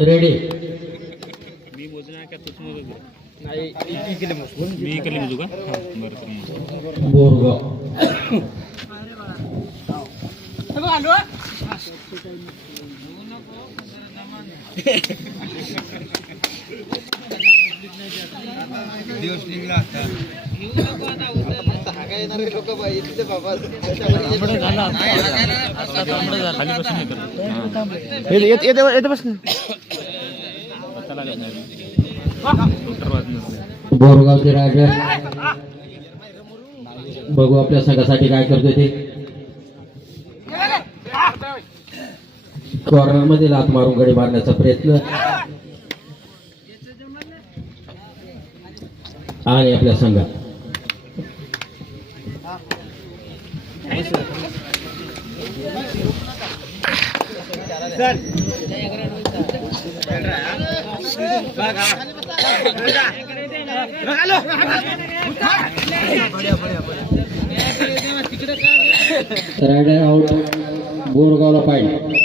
Ready मी मोजणार का तूच मोज नाही इकडे मोज मी इकडे मोजू का बरं तर बोरगाव दिवस निघला आता लोक पाहिजे बाबा बोरगावचे राजा बघू आपल्या संघासाठी काय करतोय ते कॉर्नर मध्ये लात मारून गडी मारण्याचा प्रयत्न आणि आपल्या संघात रायडर आउट बोरगावला पाहिजे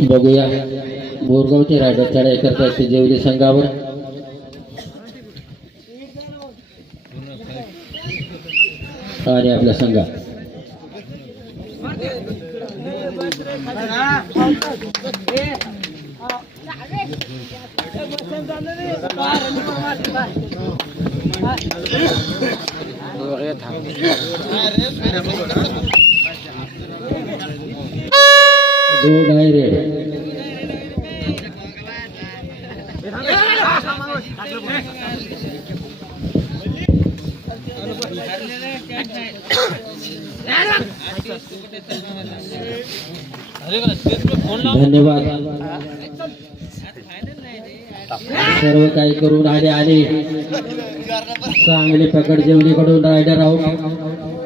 बघूया बोरगावचे रायडर चढाई करतात ते जेवली संघावर आणि आपल्या संघात दो डायरेक्ट धन्यवाद सर्व काही करून आले चांगली पकड जेवलीकडून रायडर आउट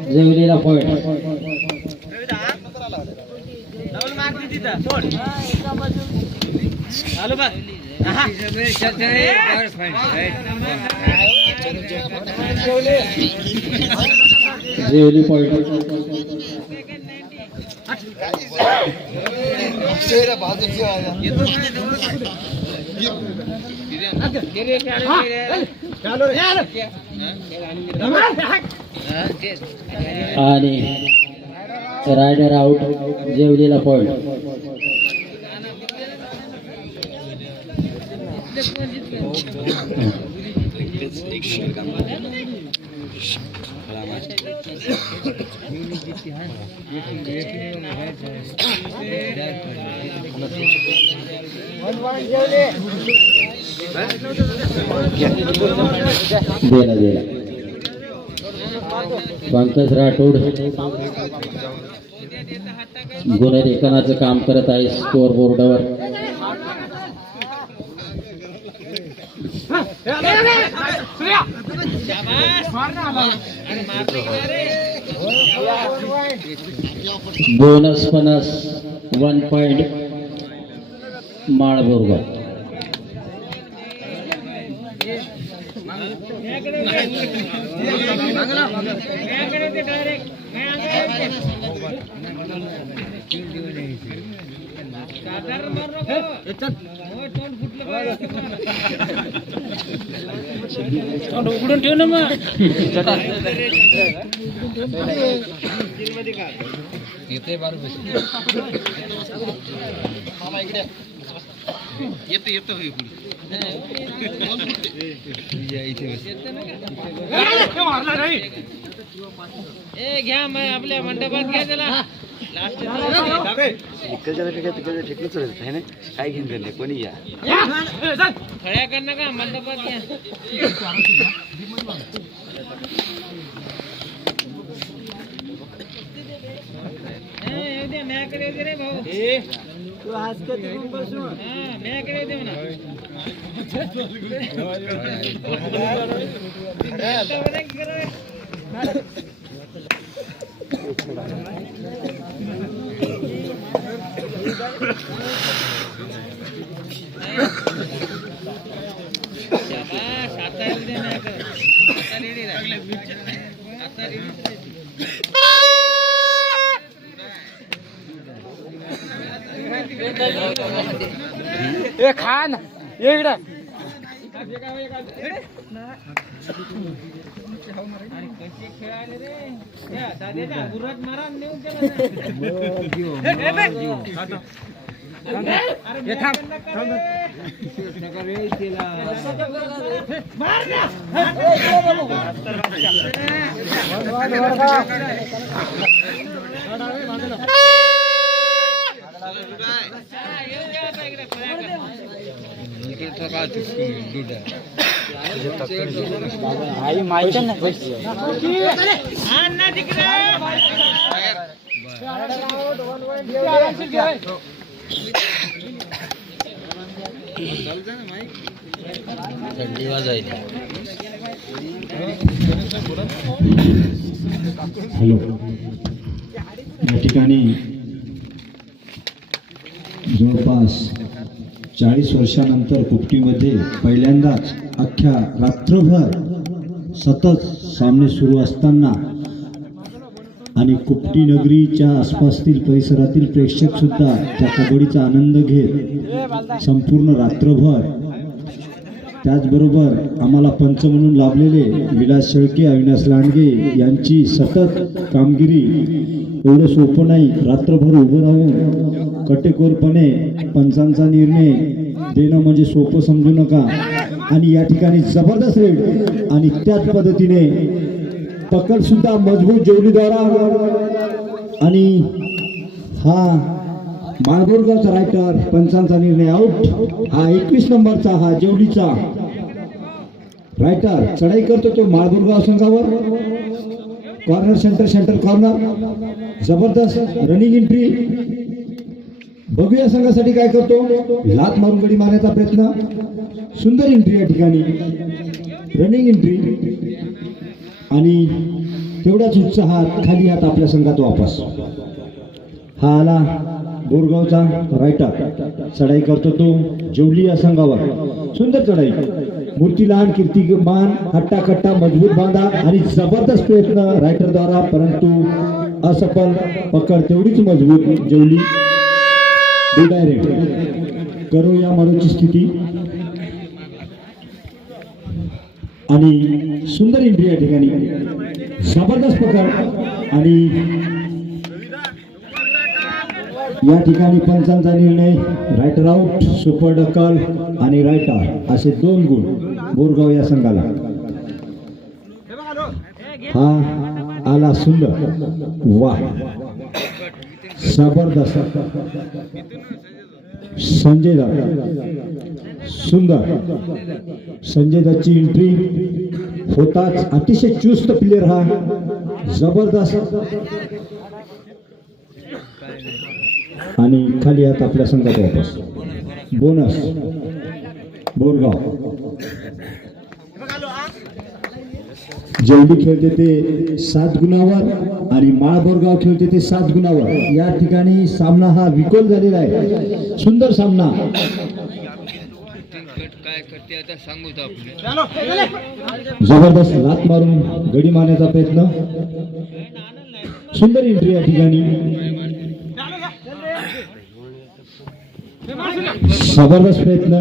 जेवलीला पॉइंट जेवली पॉइंट आणि रायडर आउट जेवलीला पॉइंट दिला पंकज राठोड गुणरेखनाचं काम करत आहे स्कोअर बोर्डावर बोनस 1 पॉइंट माळ बोरगाव उघडून ठेव ना मग येते बारू येतो येतो ए घ्या मग आपल्या मंडपात घ्या त्याला काय घेऊन कोणी या खळ्या कर नका मंडपात घ्या मॅकडे रे भाऊ तू आज बसून मॅकडे दे म्हणा ए खान ये इकडं आई माहिती थंडी वाजायली. हॅलो, या ठिकाणी जवळपास 40 वर्षानंतर कुपटीमध्ये पहिल्यांदाच अख्ख्या रात्रभर सतत सामने सुरू असताना आणि कुपटी नगरीच्या आसपासतील परिसरातील प्रेक्षक सुद्धा त्या कबड्डीचा आनंद घेत संपूर्ण रात्रभर, त्याचबरोबर आम्हाला पंच म्हणून लाभलेले विलास शेळके, अविनाश लांडगे यांची सतत कामगिरी. एवढं सोपं नाही रात्रभर उभं राहून कटेकोरपणे पंचांचा निर्णय देणं म्हणजे सोपं समजू नका. आणि या ठिकाणी जबरदस्त रेड आणि त्याच पद्धतीने पकड सुद्धा मजबूत जेवलीद्वारा. आणि हा माळबोरगावचा रायटर, पंचांचा निर्णय आउट. हा 21 नंबरचा हा जेवलीचा रायटर चढाई करतो तो माळबोरगाव संघावर. कॉर्नर सेंटर कॉर्नर, जबरदस्त रनिंग एंट्री. बघूया संघासाठी काय करतो. लात मारून गडी मारण्याचा प्रयत्न, सुंदर एंट्री या ठिकाणी, रनिंग एंट्री. आणि तेवढाच उत्साहात खाली हात आपल्या संघात वापस. हा आला बोरगावचा रायटर, चढाई करतो तो जेवली या संघावर. सुंदर चढाई, मूर्ती लहान, कीर्तिमान, हट्टा कट्टा मजबूत बांधा आणि जबरदस्त प्रयत्न रायटरद्वारा, परंतु असफल. पकड तेवढीच मजबूत जेवली. डायरेक्ट करो या मारूची स्थिती आणि सुंदर एंट्री या ठिकाणी, जबरदस्त पकड. आणि या ठिकाणी पंचांचा निर्णय, रायटर आउट, सुपर डक्कल आणि रायटर असे 2 गुण बोरगाव या संघाला. हा आला सुंदर, वा जबरदस्त. संजय दत्त, सुंदर. संजय दत्तची एंट्री होताच अतिशय चुस्त प्लेयर हा, जबरदस्त. आणि खाली हात आपल्या संघात वापस. बोनस बोरगाव. जेवढी खेळते ते 7 गुणावर आणि माळबोरगाव खेळते ते 7 गुणावर. या ठिकाणी सामना हा विकोल झालेला आहे. सुंदर सामना. जबरदस्त लात मारून गडी मारण्याचा प्रयत्न, सुंदर एंट्री या ठिकाणी, जबरदस्त प्रयत्न.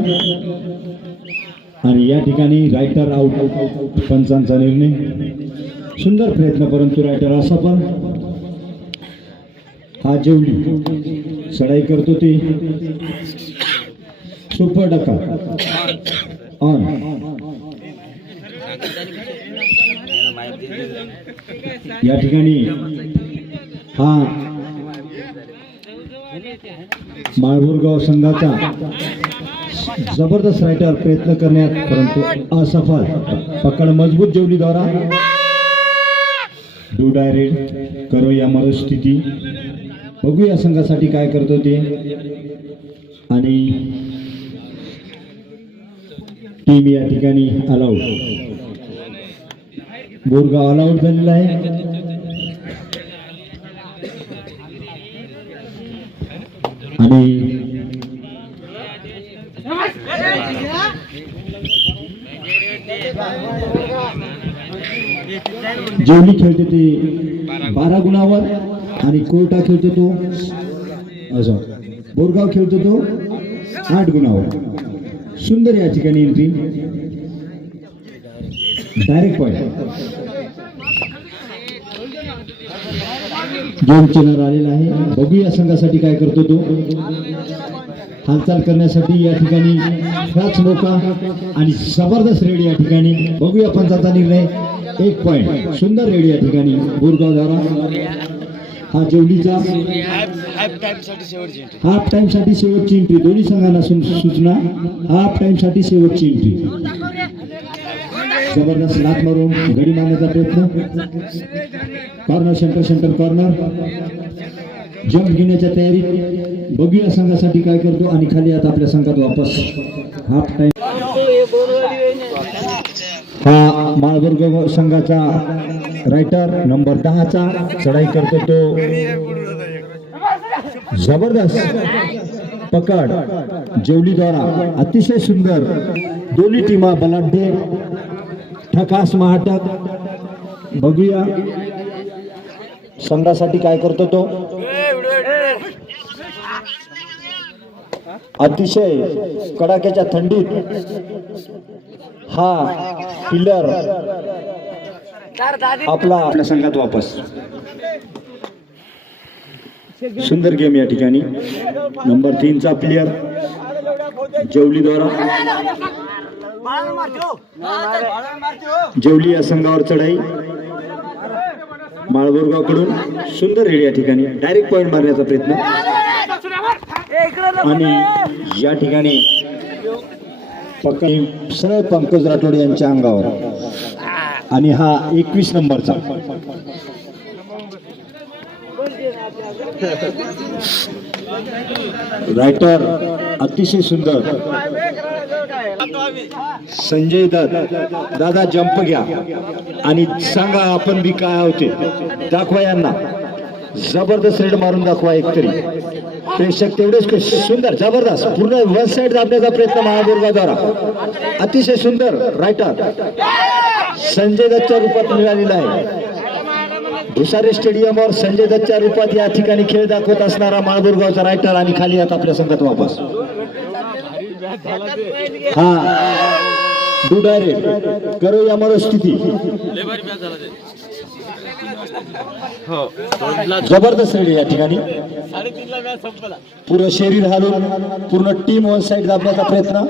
आणि या ठिकाणी रायटर आउट. पंचांचा निर्णय, सुंदर प्रयत्न परंतु रायटर असफल. हा जेवली चढाई करतो ते सुपर डक्कल ऑन. या ठिकाणी हा माळबोरगाव संघाचा जबरदस्त रायटर प्रयत्न करण्यात परंतु असफल. पकड मजबूत जेवलीद्वारा. डू डायरेक्ट करो या मरुस्थिती. बघूया संघासाठी काय करतो ते. आणि टीम या ठिकाणी अलाउड. बोरगाव अलाउड झालेला आहे. आणि जेवली खेळते ते 12 गुणावर आणि कोर्टा खेळतो तो असं बोरगाव खेळतो तो 8 गुणावर. सुंदर या ठिकाणी एंट्री, डायरेक्ट पॉईंट. गेम चेनर आलेला आहे. बघूया संघासाठी काय करतो तो. हालचाल करण्यासाठी या ठिकाणी फाच मोका आणि जबरदस्त रेडी या ठिकाणी. बघूया पंचाचा निर्णय. 1 पॉईंट. सुंदर रेडी या ठिकाणी बोरगाव द्वारा. हा जेवलीचा हाफ टाइम साठी शेवटची एंट्री. दोन्ही संघांना सूचना, हाफ टाइम साठी शेवटची एंट्री. जबरदस्त लात मारून गडी मारण्याचा प्रयत्न. Corner centre corner. जंप घेण्याच्या तयारीत. बघूया संघासाठी काय करतो आणि खाली आता आपल्या संघात वापस. Half time. हा माळबर्ग संघाचा रायटर नंबर 10चा चढाई करतो तो. जबरदस्त पकड जेवलीद्वारा. अतिशय सुंदर. दोन्ही टीमा बलाढ्य, ठकास महाटक. बघूया संघासाठी काय करतो तो. अतिशय कडाक्याच्या थंडीत हा पिलर आपल्या संघात वापस. सुंदर गेम या ठिकाणी. नंबर 3चा प्लेयर जेवलीद्वारा. जेवली या संघावर चढाई माळबोरगावकडून. सुंदर रेड या ठिकाणी. डायरेक्ट पॉईंट मारण्याचा प्रयत्न आणि या ठिकाणी सरळ पंकज राठोड यांच्या अंगावर. आणि हा 21 नंबरचा रायटर. अतिशय सुंदर. संजय दत्त दादा जंप घ्या आणि सांगा आपण बी काय होते. दाखवा यांना. जबरदस्त रेड मारून दाखवा एकतरी. प्रेक्षक तेवढेच. सुंदर जबरदस्त पूर्ण वन साइड दाबण्याचा प्रयत्न महाबोरगावद्वारा. अतिशय सुंदर रायटर संजय दत्तच्या रूपात मिळालेला आहे. भुसारे स्टेडियमवर संजय दत्तच्या रूपात या ठिकाणी खेळ दाखवत असणारा माळबोरगावचा रायटर. आणि खाली आता आपल्या संघात वापस. हा डू डायरेक्ट करो या मनस्थिती. जबरदस्त रेडी या ठिकाणी. पूर्ण शरीर हालून पूर्ण टीम वन साइड दाबण्याचा प्रयत्न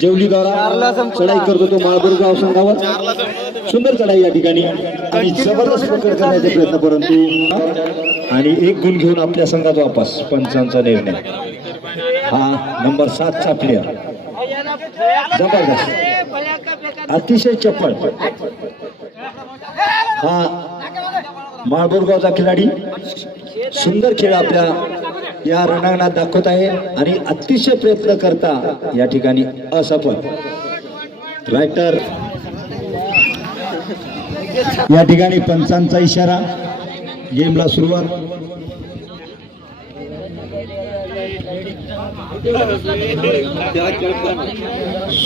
जेवलीद्वारा. चढाई करतो तो माळबोरगाव संघावर. सुंदर चढाई या ठिकाणी आणि जबरदस्त पकड करण्याचा प्रयत्न. परंतु आणि 1 गुण घेऊन आपल्या संघात वापस. पंचांचा निर्णय. हा नंबर 7चा प्लेयर. जबरदस्त. अतिशय चप्पल. हा माळबोरगावचा खिलाडी. सुंदर खेळ आपल्या या रणांगणात दाखवत आहे आणि अतिशय प्रयत्न करता या ठिकाणी असफल. रायटर या ठिकाणी पंचांचा इशारा. गेमला सुरुवात.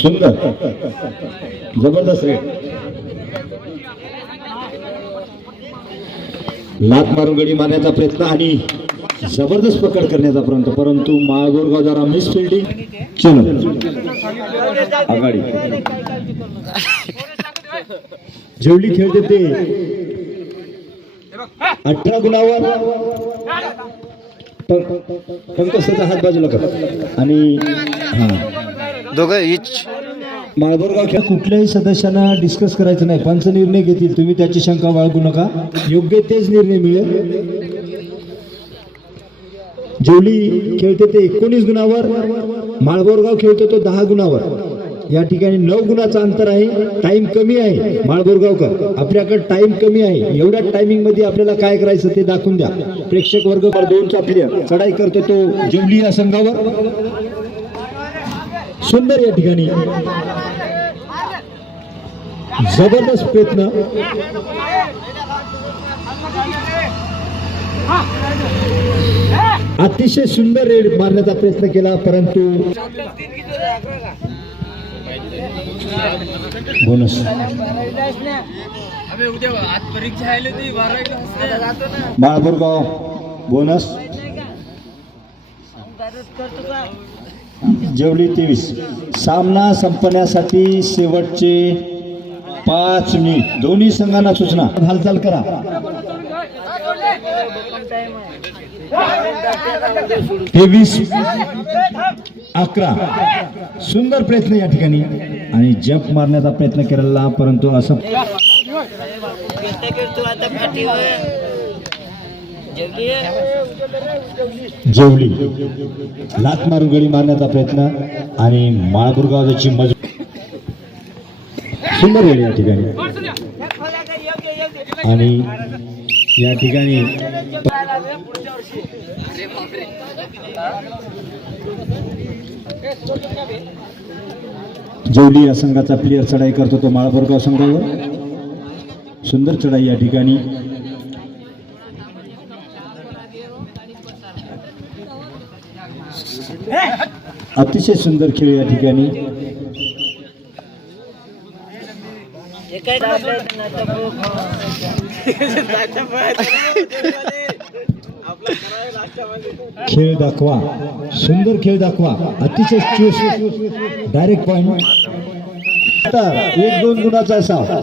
सुंदर जबरदस्त रेड. लात मारून गडी मारण्याचा प्रयत्न आणि जबरदस्त पकड करण्याचा प्रयत्न. परंतु माळबोरगाव जरा मिस फिल्डिंग. आघाडी. जेवली खेळते ते 18 गुणावर. पंकजचा हात बाजूला कर. आणि माळबोरगाव खेळ कुठल्याही सदस्यांना डिस्कस करायचं नाही. पंच निर्णय घेतील. तुम्ही त्याची शंका बाळगू नका. योग्य तेच निर्णय मिळेल. जेवली खेळते ते 19 गुणावर. माळबोरगाव खेळतो तो 10 गुणावर. या ठिकाणी 9 गुणाचा अंतर आहे. टाइम कमी आहे. माळबोरगावकर आपल्याकडे टाइम कमी आहे. एवढ्या टायमिंग मध्ये आपल्याला काय करायचं ते दाखवून द्या. प्रेक्षक वर्ग 2चा प्लेयर चढाई करतो तो जेवली या संघावर. सुंदर या ठिकाणी जबरदस्त प्रयत्न. अतिशय सुंदर रेड मारण्याचा प्रयत्न केला परंतु बोनस माळबुरगाव बोनस जेवली 23. सामना संपण्यासाठी शेवटचे 5 मिनिट. दोन्ही संघांना सूचना हालचाल करा. 23-11. सुंदर प्रयत्न या ठिकाणी आणि जंप मारण्याचा प्रयत्न केलेला परंतु असं जेवली लात मारून गडी मारण्याचा प्रयत्न आणि माळबुरगावची मजबूत सुंदर गेली या ठिकाणी आणि या ठिकाणी जेवली या संघाचा प्लेअर चढाई करतो तो माळबुरगाव संघावर. सुंदर चढाई या ठिकाणी अतिशय सुंदर खेळ या ठिकाणी खेळ दाखवा. सुंदर खेळ दाखवा. अतिशय चोस डायरेक्ट पॉइंट 1-2 गुणाचा असावा.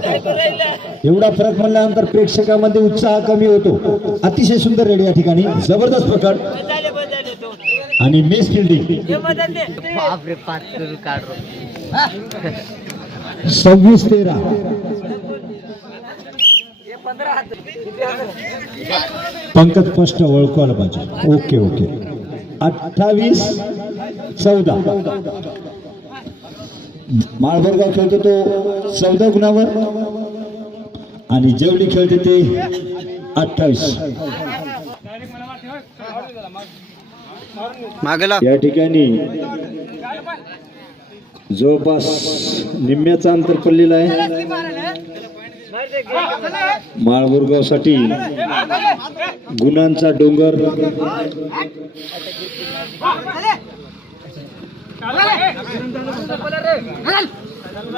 एवढा फरक म्हणल्यानंतर प्रेक्षकांमध्ये उत्साह कमी होतो. अतिशय सुंदर रेड या ठिकाणी जबरदस्त पकड आणि मेस फिल्डिंग 26-13. पंकज स्पष्ट ओळखू आलं पाहिजे. ओके 28-14. माळबुरगाव खेळतो तो 14 गुणावर आणि जेवली खेळते ते 28. या ठिकाणी जवळपास निम्म्याचा अंतर पडलेला आहे माळबुरगाव साठी. गुणांचा डोंगर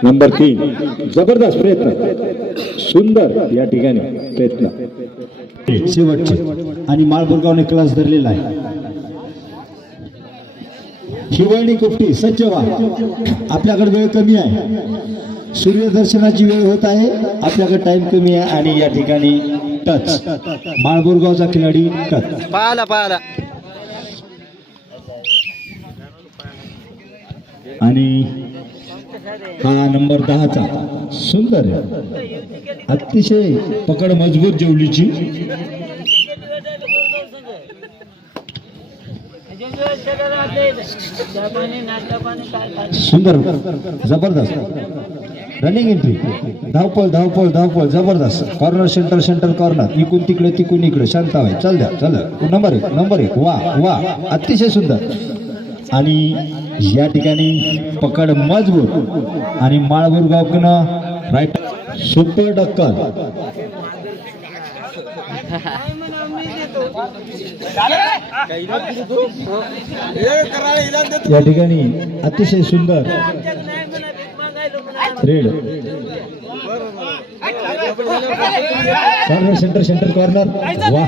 नंबर 3. जबरदस्त प्रयत्न सुंदर या ठिकाणी प्रयत्न शेवटचे आणि माळबुरगावने क्लास धरलेला आहे. हिवळणी कुपटी सज्ज व्हा. आपल्याकडे वेळ कमी आहे. सूर्यदर्शनाची वेळ होत आहे. आपल्याकडे टाइम कमी आहे आणि या ठिकाणी टच माळबुरगावचा खिलाडी टच पाहला आणि हा नंबर 10चा सुंदर अतिशय पकड मजबूत जेवलीची. सुंदर जबरदस्त रनिंग एंट्री. धावपळ जबरदस्त. Corner centre corner. इकून तिकडे तिकून इकडे. शांत आहे. चल नंबर 1 वा अतिशय सुंदर आणि या ठिकाणी पकड मजबूत आणि माळबुरगावकडनं राईट सुपर डक्कल. या ठिकाणी अतिशय सुंदर रेड कॉर्नर सेंटर कॉर्नर. वा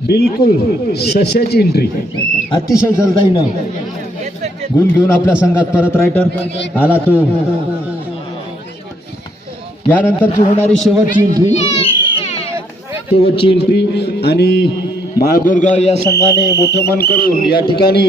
बिलकुल सश्याची एंट्री. अतिशय जलदाईनं गुण घेऊन आपल्या संघात परत रायटर आला तो. यानंतरची होणारी शेवटची एंट्री आणि माळबुरगाव या संघाने मोठं मन करून या ठिकाणी